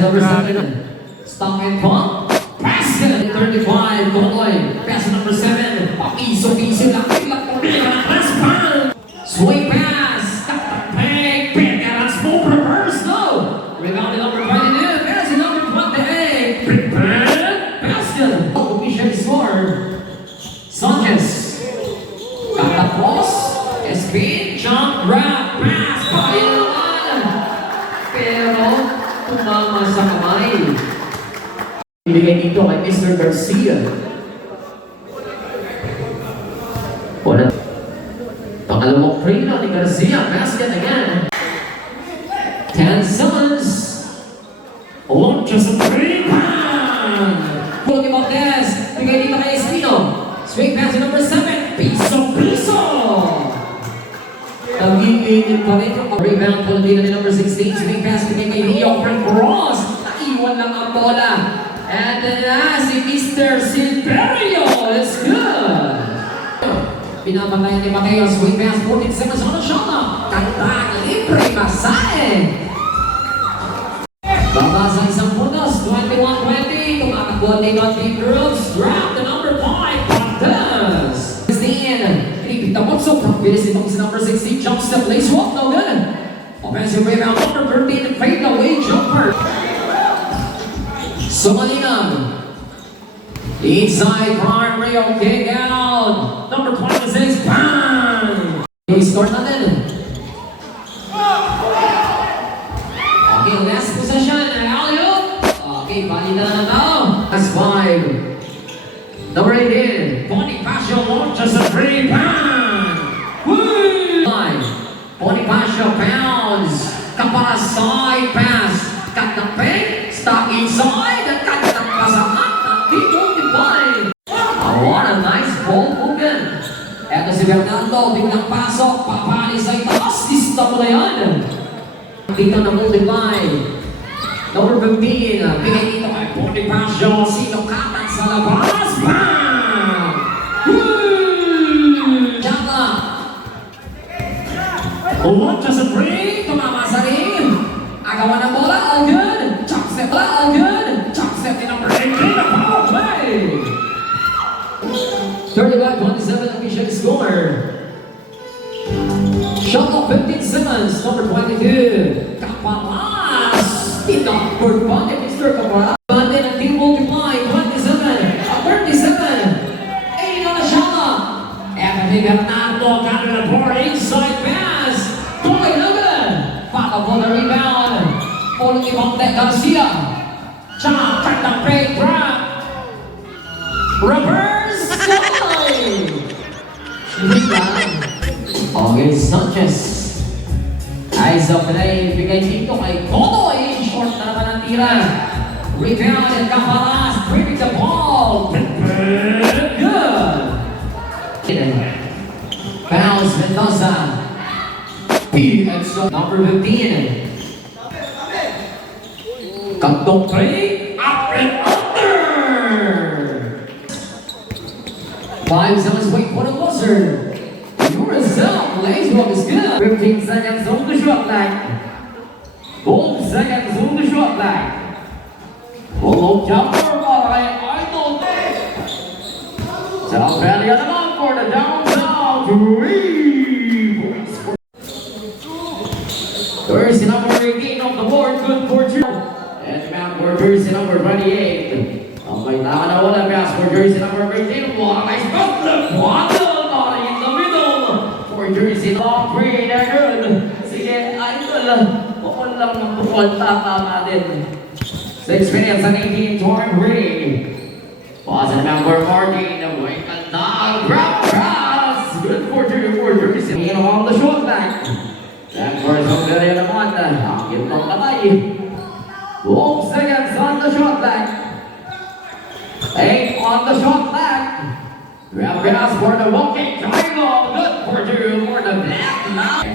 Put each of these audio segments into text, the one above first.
number 7. Stop and pump. Pass it. 35. Godoy. Pass number 7. Papiso lang. Pass pan. Swing pass. Peg. That's full reverse. No. Rebound number 22. Pass number 28. Prepare. Basket. Official score. Sanchez. Catapos. Spin. Jump. Wrap. Pass. Pailan. Pero tumama sa kamay. Ibigay dito kay Mr. Garcia. Wala. Pangalawang free na ni Garcia. Basket again. 10 seconds. Launches a free pan. Pulling about this. Bigay dito kay Espino. Swing pass number 7. Piso. Nag-iinit pa rin yung rebound. Pulling dito ni number 16. Swing pass bigay kay Leo from Cross. Naiwan lang ang bola. And si Mr. Silverio is good. Pinapatayan ni Mateo. Swing pass. 14 seconds on the shot. Tandaan. Libre. Masahe. Babasa isang puntos, 21-20, tumakagbuhan dito ang team groups, draft the number 5, Pantas. 16, pinipita mo, so bilis itong si number 16, jump step, lace walk, no good. Offensive rebound, number 13, fade away jumper. Sumalinang, inside, Prime Rio, kick out, number 26, Pan. I-start natin. Okay, last possession, alley-oop. Okay, bali na lang tao. That's 5. Number 18, Bonifacio launches a 3-pound. Woo! 5, Bonifacio pounds. Kapara side pass. Cut the peg, stop inside, and cut the pasahan. T-25. What a nice ball movement. Eto si Bernardo, biglang pasok, papali sa itaas. Sista mo na yan. Dito na multiply. Number 15, bigay dito kay Bonifacio. Sinukatan sa labas. Bam! Chaka. Launches a three. Tumama sa rim. Agawan ng bola. All good. Chop set bola. All good. Chop set ni number 18. A power play. 35-27 official score. Shot clock 15 seconds, number 22, Caparas. Pinakboard pa ni Mr. Caparas. Bande ng team multiply, 27, 37, 80 on the shot clock. Evan Bernardo, Canada for inside pass. Tuloy na good. Follow for the rebound. Pulling ibang Garcia. Chop, cut the fake drop. Reverse side. Okay, Sanchez. Eyes up today. Bigay dito kay Godoy. Short na naman ang tira. Rebound and Caparas. Bringing the ball. Good. Bounce Mendoza. Number 15. Kantong play. Up and under. 5 seconds wait for the buzzer. Yourself, lace walk is good. 15 seconds on the shot clock. 12 seconds on the shot clock. Follow jumper by Idol. South Valley on the mark for the downtown 3 points. Jersey number 18 on the board, good for 2. And back for jersey number 28. Okay, tama na wala pass for jersey number 18. What a nice pass. Jersey long free, they're good. Sige, Idol. Bukol lang ng bukol, tama din. 6 minutes and 18, torn free. Positive number 14, away ka na. Grab cross. Good for Jersey. On the short back. That first one good in the one. Hangin ng kamay. 12 seconds on the shot back. 8 on the shot back. Grab pass for the walking triangle. Good for the black line.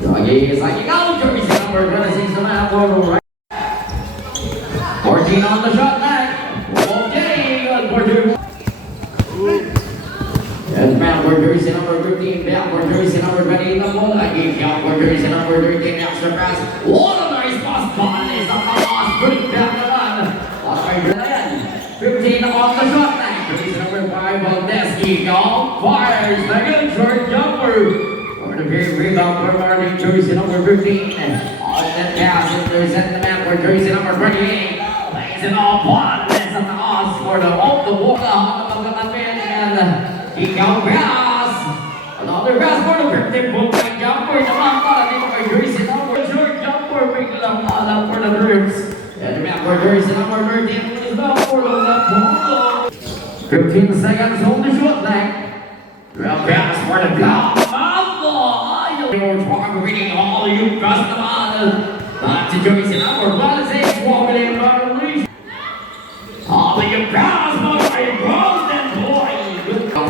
Doggy is like out. Jersey number 26 on that one right. 14 on the shot back. Okay, good for And back for jersey number 15. Back for jersey number 28. I gave out for jersey number 13, extra pass. What a nice pass. Ball is up the last. Good down the run. Okay, Brian. 15 on the shot line. Jersey number 5, Valdez. Eagle fires the good short jumper. For the big rebound for Martin. Jersey number 15. On the pass, intercept the man for jersey number 28. Plays it off. Ball is up the odds for the off the ball. And Eagle pass. Another pass for the 15-point jumper. Naman para dito kay jersey number short jumper. Biglang alam for the Brooks. And remember jersey number 13 is now for the left ball. 15 seconds on the shot line. Real pass for the block. You're talking reading all you customers. Back to jersey number 1, walking in by the leash. All of you pass by Golden Boy.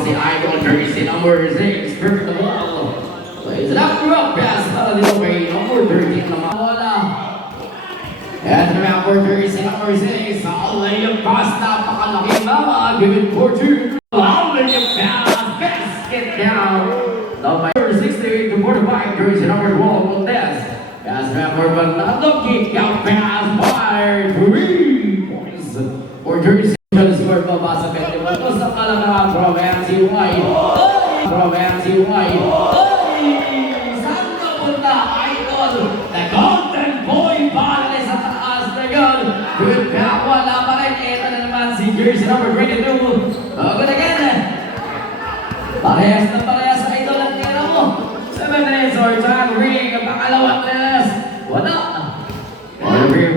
The idol jersey number 6, perfect the ball. Plays it up, real pass para dito kay number 13 na mawala. And remember jersey number 6, all of you pass napakalaking mama. Give it for 2. All of you pass, basket down. Number 68 to 45, jersey number 12, Valdez. Pass remember, but not the kick out pass by 3 points. For jersey score pa ba sa pwede mo? Ito sa kalangan from MC White. From MC White. Saan ka punta, idol? The Golden Boy ball sa taas na yun. Good back, wala pa rin. Ito na naman si jersey number 22. Good again. Parehas na parehas sa idol at tira mo. 7 minutes or time ring. Ang pangalawang minutes. Wala.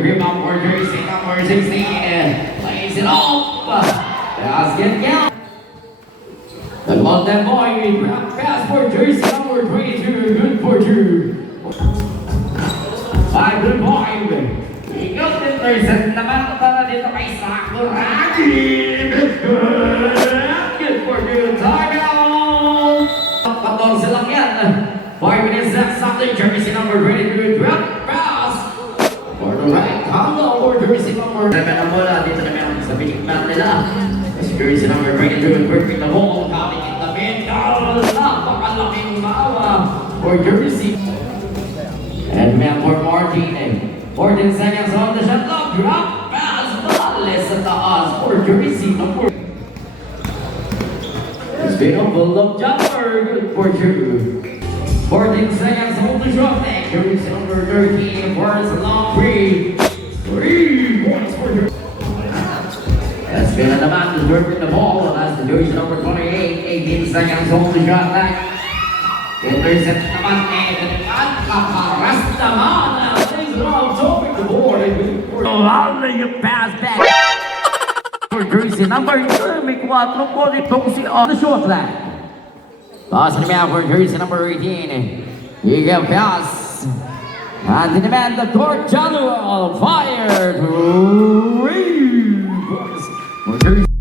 Rebound for jersey number 16. Plays it off. Basket count. The Golden Boy pass for jersey number 22. Good for 2. 5 good point. Eagle intercept naman para dito kay Sakuragi. Good for 2. Timeout. 14 lang yan. 5 minutes exactly. Jersey number 22. Drop pass. For the right combo for jersey number 7 na bola. Dito naman sa pinikman nila. Jersey number 22. Working the ball. Coming in the mid. Napakalaking maawa for jersey. And man for Martin. 14 seconds on the shot clock. Drop pass. Bales sa taas for jersey number. It's been a pull-up jumper. Good for 2. 14 seconds on the shot clock. Jersey number 13 for a long 3. 3 points for jersey. That's been a demand is working the ball. That's the jersey number 28. 18 seconds on the shot clock. Intercept naman at kakaras naman. Plays it off, topping the board. Lovely you pass back. For jersey number 2, may 4 po itong si on the shot line. Pass naman for jersey number 18. Eagle pass. And the man, the court general, fire. 3 points. For jersey